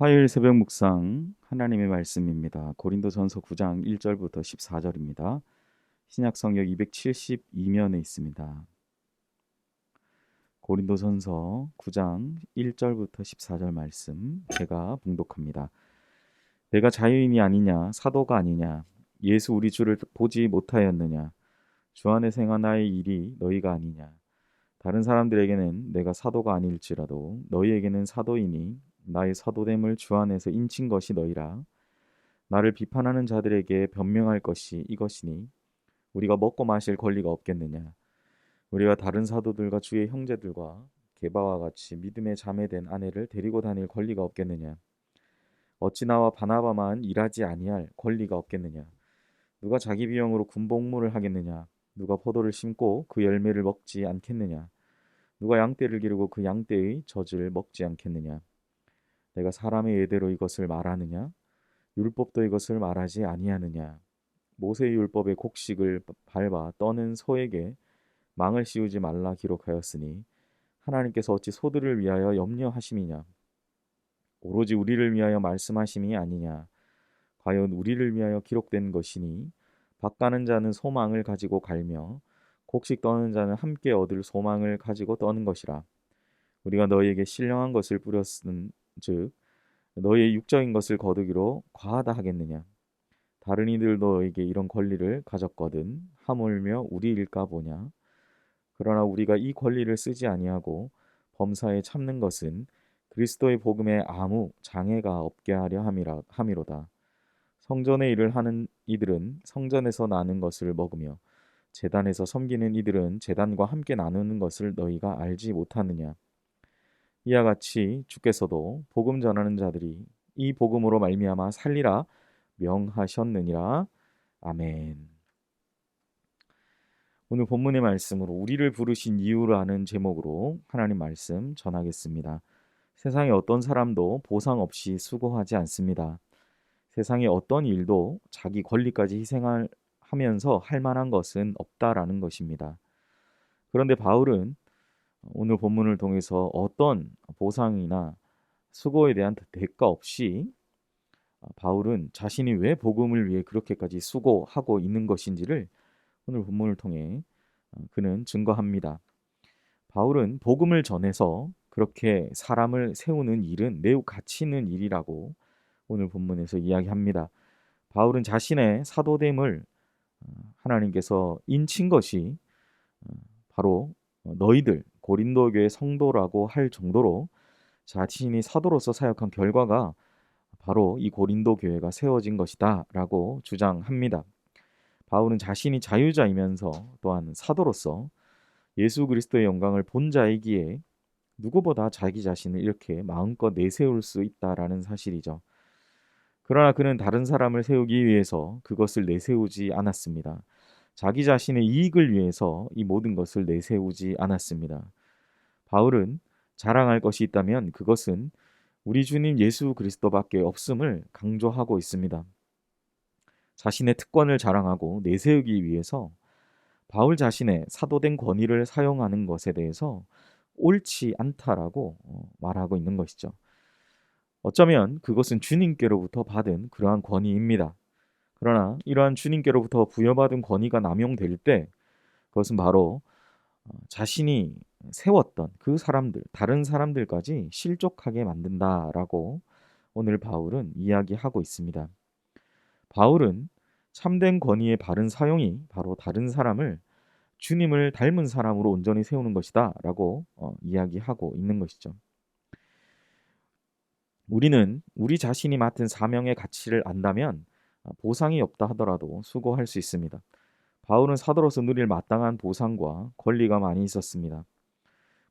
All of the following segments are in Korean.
화요일 새벽 묵상 하나님의 말씀입니다. 고린도전서 9장 1절부터 14절입니다. 신약 성역 272면에 있습니다. 고린도전서 9장 1절부터 14절 말씀 제가 봉독합니다. 내가 자유인이 아니냐 사도가 아니냐 예수 우리 주를 보지 못하였느냐 주 안에 생한 나의 일이 너희가 아니냐 다른 사람들에게는 내가 사도가 아닐지라도 너희에게는 사도이니 나의 사도됨을 주 안에서 인친 것이 너희라. 나를 비판하는 자들에게 변명할 것이 이것이니 우리가 먹고 마실 권리가 없겠느냐. 우리가 다른 사도들과 주의 형제들과 게바와 같이 믿음에 자매된 아내를 데리고 다닐 권리가 없겠느냐. 어찌 나와 바나바만 일하지 아니할 권리가 없겠느냐. 누가 자기 비용으로 군복무를 하겠느냐. 누가 포도를 심고 그 열매를 먹지 않겠느냐. 누가 양떼를 기르고 그 양떼의 젖을 먹지 않겠느냐. 내가 사람의 예대로 이것을 말하느냐? 율법도 이것을 말하지 아니하느냐? 모세의 율법의 곡식을 밟아 떠는 소에게 망을 씌우지 말라 기록하였으니 하나님께서 어찌 소들을 위하여 염려하심이냐? 오로지 우리를 위하여 말씀하심이 아니냐? 과연 우리를 위하여 기록된 것이니 밭 가는 자는 소망을 가지고 갈며 곡식 떠는 자는 함께 얻을 소망을 가지고 떠는 것이라. 우리가 너희에게 신령한 것을 뿌렸은 즉 너희의 육적인 것을 거두기로 과하다 하겠느냐. 다른 이들도 너에게 이런 권리를 가졌거든 하물며 우리일까 보냐. 그러나 우리가 이 권리를 쓰지 아니하고 범사에 참는 것은 그리스도의 복음에 아무 장애가 없게 하려 함이로다. 성전의 일을 하는 이들은 성전에서 나는 것을 먹으며 제단에서 섬기는 이들은 제단과 함께 나누는 것을 너희가 알지 못하느냐. 이와 같이 주께서도 복음 전하는 자들이 이 복음으로 말미암아 살리라 명하셨느니라. 아멘. 오늘 본문의 말씀으로 우리를 부르신 이유라는 제목으로 하나님 말씀 전하겠습니다. 세상에 어떤 사람도 보상 없이 수고하지 않습니다. 세상에 어떤 일도 자기 권리까지 희생하면서 할 만한 것은 없다라는 것입니다. 그런데 바울은 오늘 본문을 통해서 어떤 보상이나 수고에 대한 대가 없이 바울은 자신이 왜 복음을 위해 그렇게까지 수고하고 있는 것인지를 오늘 본문을 통해 그는 증거합니다. 바울은 복음을 전해서 그렇게 사람을 세우는 일은 매우 가치 있는 일이라고 오늘 본문에서 이야기합니다. 바울은 자신의 사도됨을 하나님께서 인친 것이 바로 너희들 고린도 교회 성도라고 할 정도로 자신이 사도로서 사역한 결과가 바로 이 고린도 교회가 세워진 것이다라고 주장합니다. 바울은 자신이 자유자이면서 또한 사도로서 예수 그리스도의 영광을 본 자이기에 누구보다 자기 자신을 이렇게 마음껏 내세울 수 있다라는 사실이죠. 그러나 그는 다른 사람을 세우기 위해서 그것을 내세우지 않았습니다. 자기 자신의 이익을 위해서 이 모든 것을 내세우지 않았습니다. 바울은 자랑할 것이 있다면 그것은 우리 주님 예수 그리스도밖에 없음을 강조하고 있습니다. 자신의 특권을 자랑하고 내세우기 위해서 바울 자신의 사도된 권위를 사용하는 것에 대해서 옳지 않다라고 말하고 있는 것이죠. 어쩌면 그것은 주님께로부터 받은 그러한 권위입니다. 그러나 이러한 주님께로부터 부여받은 권위가 남용될 때 그것은 바로 자신이 세웠던 그 사람들, 다른 사람들까지 실족하게 만든다라고 오늘 바울은 이야기하고 있습니다. 바울은 참된 권위의 바른 사용이 바로 다른 사람을 주님을 닮은 사람으로 온전히 세우는 것이다 라고 이야기하고 있는 것이죠. 우리는 우리 자신이 맡은 사명의 가치를 안다면 보상이 없다 하더라도 수고할 수 있습니다. 바울은 사도로서 누릴 마땅한 보상과 권리가 많이 있었습니다.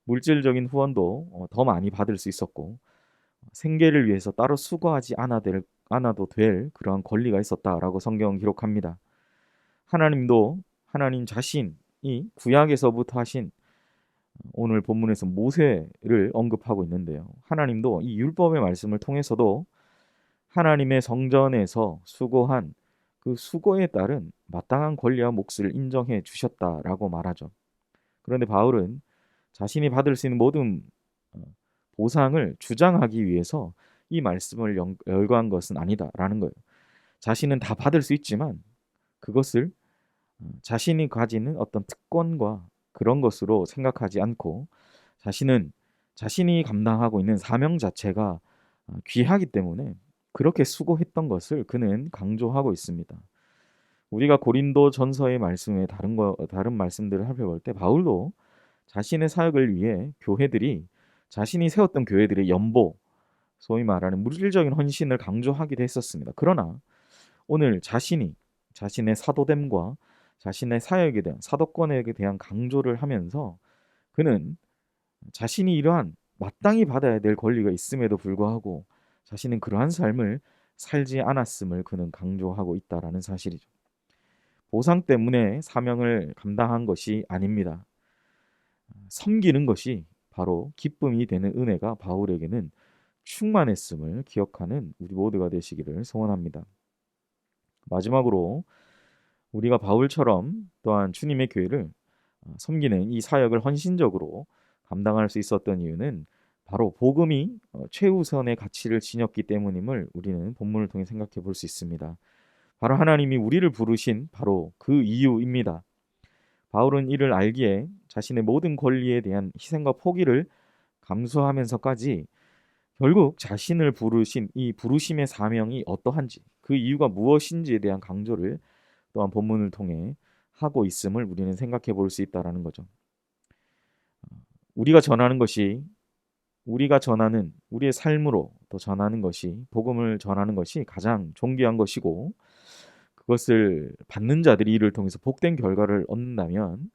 물질적인 후원도 더 많이 받을 수 있었고 생계를 위해서 따로 수고하지 않아도 될 그러한 권리가 있었다라고 성경은 기록합니다. 하나님 자신이 구약에서부터 하신 오늘 본문에서 모세를 언급하고 있는데요. 하나님도 이 율법의 말씀을 통해서도 하나님의 성전에서 수고한 그 수고에 따른 마땅한 권리와 몫을 인정해 주셨다라고 말하죠. 그런데 바울은 자신이 받을 수 있는 모든 보상을 주장하기 위해서 이 말씀을 열거한 것은 아니다라는 거예요. 자신은 다 받을 수 있지만 그것을 자신이 가지는 어떤 특권과 그런 것으로 생각하지 않고 자신은 자신이 감당하고 있는 사명 자체가 귀하기 때문에 그렇게 수고했던 것을 그는 강조하고 있습니다. 우리가 고린도 전서의 말씀에 다른 말씀들을 살펴볼 때 바울도 자신의 사역을 위해 교회들이 자신이 세웠던 교회들의 연보, 소위 말하는 물질적인 헌신을 강조하기도 했었습니다. 그러나 오늘 자신의 사도됨과 자신의 사역에 대한 사도권에 대한 강조를 하면서 그는 자신이 이러한 마땅히 받아야 될 권리가 있음에도 불구하고 자신은 그러한 삶을 살지 않았음을 그는 강조하고 있다라는 사실이죠. 보상 때문에 사명을 감당한 것이 아닙니다. 섬기는 것이 바로 기쁨이 되는 은혜가 바울에게는 충만했음을 기억하는 우리 모두가 되시기를 소원합니다. 마지막으로 우리가 바울처럼 또한 주님의 교회를 섬기는 이 사역을 헌신적으로 감당할 수 있었던 이유는 바로 복음이 최우선의 가치를 지녔기 때문임을 우리는 본문을 통해 생각해 볼 수 있습니다. 바로 하나님이 우리를 부르신 바로 그 이유입니다. 바울은 이를 알기에 자신의 모든 권리에 대한 희생과 포기를 감수하면서까지 결국 자신을 부르신 이 부르심의 사명이 어떠한지 그 이유가 무엇인지에 대한 강조를 또한 본문을 통해 하고 있음을 우리는 생각해 볼 수 있다라는 거죠. 우리가 전하는 우리의 삶으로 또 전하는 것이 복음을 전하는 것이 가장 존귀한 것이고 그것을 받는 자들이 이를 통해서 복된 결과를 얻는다면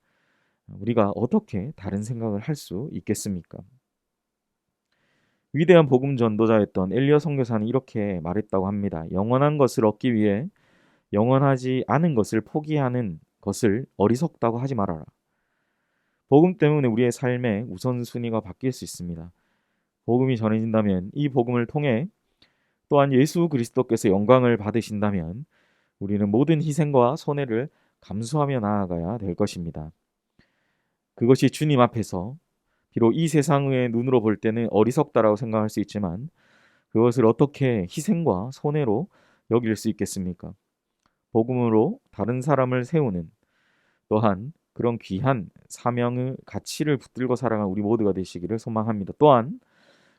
우리가 어떻게 다른 생각을 할 수 있겠습니까? 위대한 복음 전도자였던 엘리야 선교사는 이렇게 말했다고 합니다. 영원한 것을 얻기 위해 영원하지 않은 것을 포기하는 것을 어리석다고 하지 말아라. 복음 때문에 우리의 삶의 우선순위가 바뀔 수 있습니다. 복음이 전해진다면 이 복음을 통해 또한 예수 그리스도께서 영광을 받으신다면 우리는 모든 희생과 손해를 감수하며 나아가야 될 것입니다. 그것이 주님 앞에서 비록 이 세상의 눈으로 볼 때는 어리석다라고 생각할 수 있지만 그것을 어떻게 희생과 손해로 여길 수 있겠습니까? 복음으로 다른 사람을 세우는 또한 그런 귀한 사명의 가치를 붙들고 살아가는 우리 모두가 되시기를 소망합니다. 또한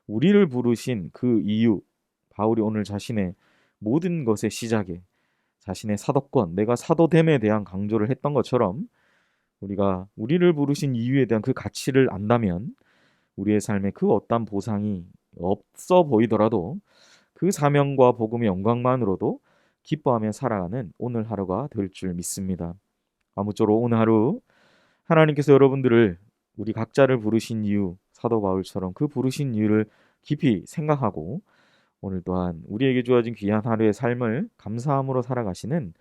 우리를 부르신 그 이유, 바울이 오늘 자신의 모든 것의 시작에 자신의 사도권, 내가 사도됨에 대한 강조를 했던 것처럼 우리가 우리를 부르신 이유에 대한 그 가치를 안다면 우리의 삶에 그 어떤 보상이 없어 보이더라도 그 사명과 복음의 영광만으로도 기뻐하며 살아가는 오늘 하루가 될 줄 믿습니다. 아무쪼록 오늘 하루 하나님께서 여러분들을 우리 각자를 부르신 이유, 사도 바울처럼 그 부르신 이유를 깊이 생각하고 오늘 또한 우리에게 주어진 귀한 하루의 삶을 감사함으로 살아가시는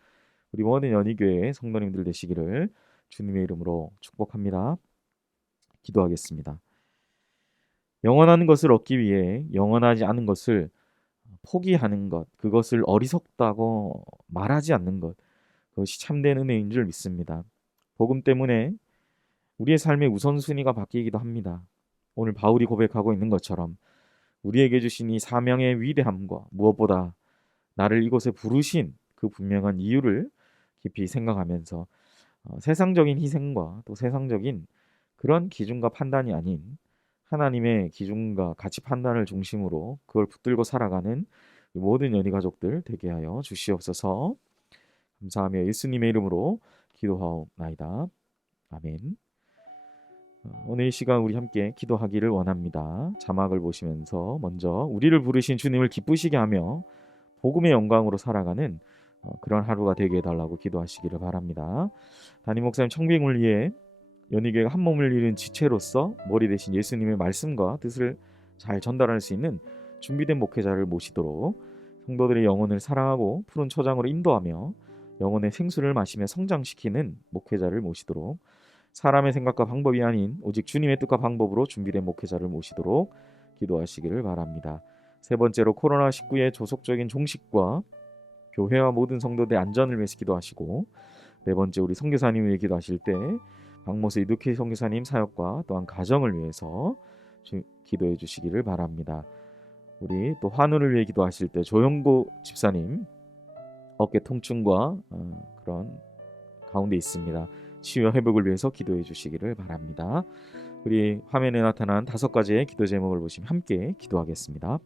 우리 모든 연희교회의 성도님들 되시기를 주님의 이름으로 축복합니다. 기도하겠습니다. 영원한 것을 얻기 위해 영원하지 않은 것을 포기하는 것, 그것을 어리석다고 말하지 않는 것, 그것이 참된 은혜인 줄 믿습니다. 복음 때문에 우리의 삶의 우선순위가 바뀌기도 합니다. 오늘 바울이 고백하고 있는 것처럼 우리에게 주신 이 사명의 위대함과 무엇보다 나를 이곳에 부르신 그 분명한 이유를 깊이 생각하면서 세상적인 희생과 또 세상적인 그런 기준과 판단이 아닌 하나님의 기준과 가치 판단을 중심으로 그걸 붙들고 살아가는 모든 연희 가족들 되게 하여 주시옵소서. 감사하며 예수님의 이름으로 기도하옵나이다. 아멘. 오늘 이 시간 우리 함께 기도하기를 원합니다. 자막을 보시면서 먼저 우리를 부르신 주님을 기쁘시게 하며 복음의 영광으로 살아가는 그런 하루가 되게 해달라고 기도하시기를 바랍니다. 담임 목사님 청빙을 위해 연희교회가 한 몸을 이룬 지체로서 머리 대신 예수님의 말씀과 뜻을 잘 전달할 수 있는 준비된 목회자를 모시도록 성도들의 영혼을 사랑하고 푸른 초장으로 인도하며 영혼의 생수를 마시며 성장시키는 목회자를 모시도록 사람의 생각과 방법이 아닌 오직 주님의 뜻과 방법으로 준비된 목회자를 모시도록 기도하시기를 바랍니다. 세 번째로 코로나19의 조속적인 종식과 교회와 모든 성도들의 안전을 위해서 기도하시고 네 번째 우리 선교사님을 위해 기도하실 때 박모세 이두키 선교사님 사역과 또한 가정을 위해서 기도해 주시기를 바랍니다. 우리 또 환우를 위해 기도하실 때 조영고 집사님 어깨 통증과 그런 가운데 있습니다. 치유와 회복을 위해서 기도해 주시기를 바랍니다. 우리 화면에 나타난 5가지의 기도 제목을 보시면 함께 기도하겠습니다.